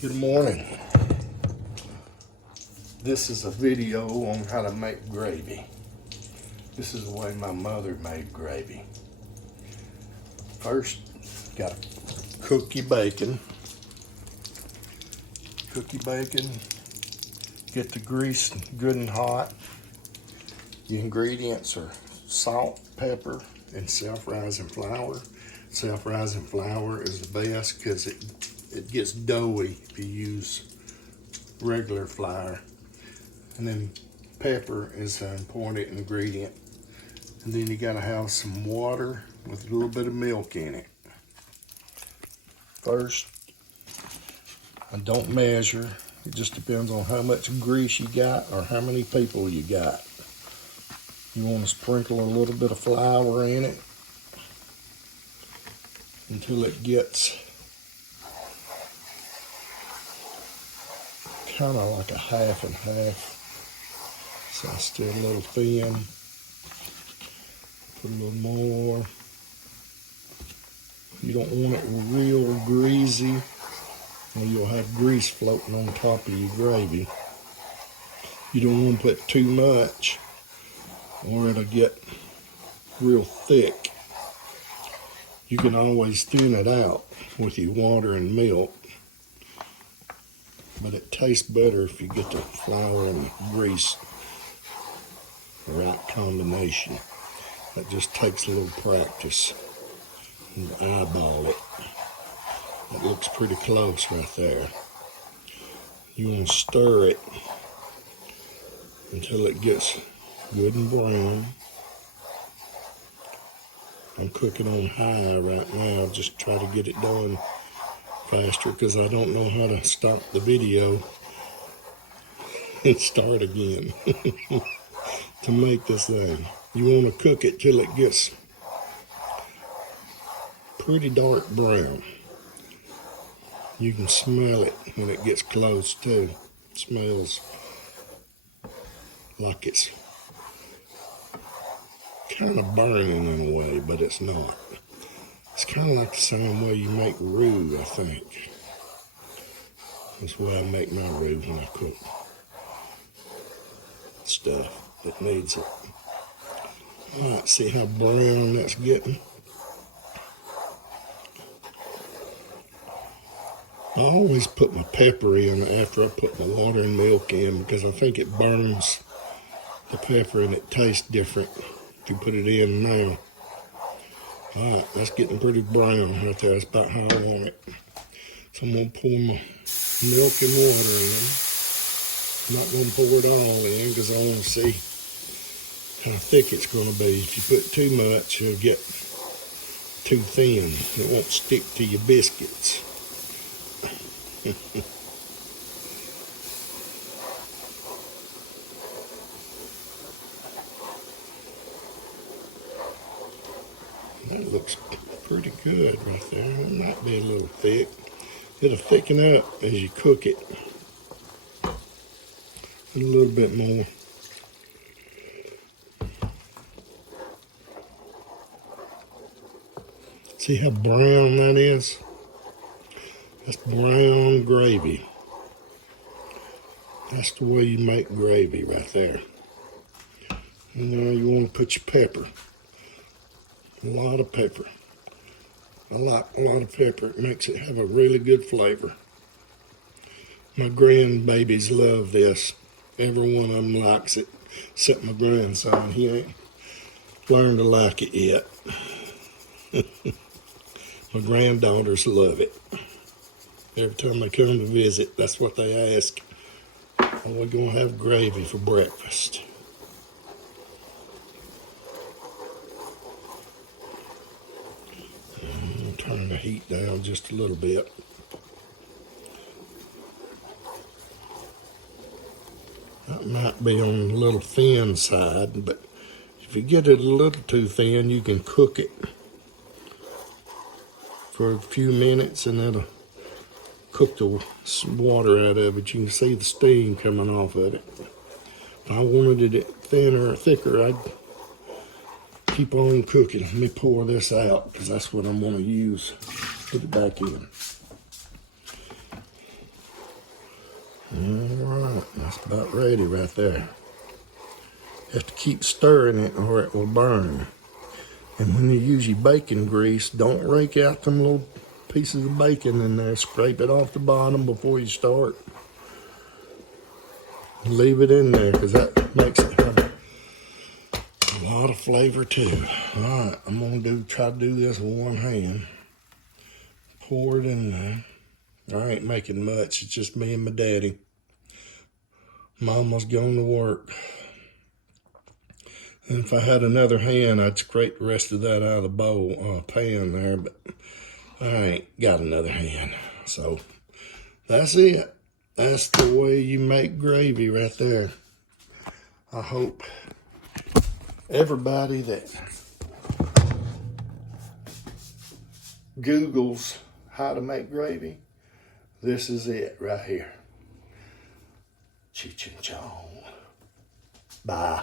Good morning. This is a video on how to make gravy. This is the way my mother made gravy. First, gotta cook your bacon. Cook your bacon. Get the grease good and hot. The ingredients are salt, pepper, and self-rising flour. Self-rising flour is the best because it gets doughy if you use regular flour. And then pepper is an important ingredient. And then you gotta have some water with a little bit of milk in it. First, I don't measure. It just depends on how much grease you got or how many people you got. You want to sprinkle a little bit of flour in it until it gets kind of like a half and half. So it's still a little thin. Put a little more. You don't want it real greasy, or you'll have grease floating on top of your gravy. You don't want to put too much, or it'll get real thick. You can always thin it out with your water and milk, but it tastes better if you get the flour and grease the right combination. That just takes a little practice. And eyeball it. It looks pretty close right there. You want to stir it until it gets good and brown. I'm cooking on high right now, just try to get it done faster because I don't know how to stop the video and start again to make this thing. You want to cook it till it gets pretty dark brown. You can smell it when it gets close too. It smells like it's kind of burning in a way, but it's not. It's kind of like the same way you make roux, I think. That's the way I make my roux when I cook stuff that needs it. All right, see how brown that's getting? I always put my pepper in after I put my water and milk in because I think it burns the pepper and it tastes different if you put it in now. All right, that's getting pretty brown right there. That's about how I want it. So I'm going to pour my milk and water in. I'm not going to pour it all in because I want to see how thick it's going to be. If you put too much, it'll get too thin. It won't stick to your biscuits. That looks pretty good right there. It might be a little thick. It'll thicken up as you cook it. A little bit more. See how brown that is? That's brown gravy. That's the way you make gravy right there. And now you want to put your pepper. A lot of pepper. I like a lot of pepper. It makes it have a really good flavor. My grandbabies love this. Every one of them likes it, except my grandson. He ain't learned to like it yet. My granddaughters love it. Every time they come to visit, that's what they ask. Are we going to have gravy for breakfast? I'm turning the heat down just a little bit. That might be on the little thin side, but if you get it a little too thin, you can cook it for a few minutes and it'll cook the water out of it. You can see the steam coming off of it. If I wanted it thinner or thicker, I'd keep on cooking. Let me pour this out because that's what I'm going to use. Put it back in. That's about ready right there. Have to keep stirring it or it will burn. And when you use your bacon grease, don't rake out them little pieces of bacon in there. Scrape it off the bottom before you start. Leave it in there because that makes it have a lot of flavor too. All right, I'm gonna try to do this with one hand. Pour it in there. I ain't making much. It's just me and my daddy. Mama's going to work. And if I had another hand, I'd scrape the rest of that out of the bowl, pan there, but I ain't got another hand. So that's it. That's the way you make gravy right there. I hope everybody that Googles how to make gravy, this is it right here. Cheech and Chong. Bye.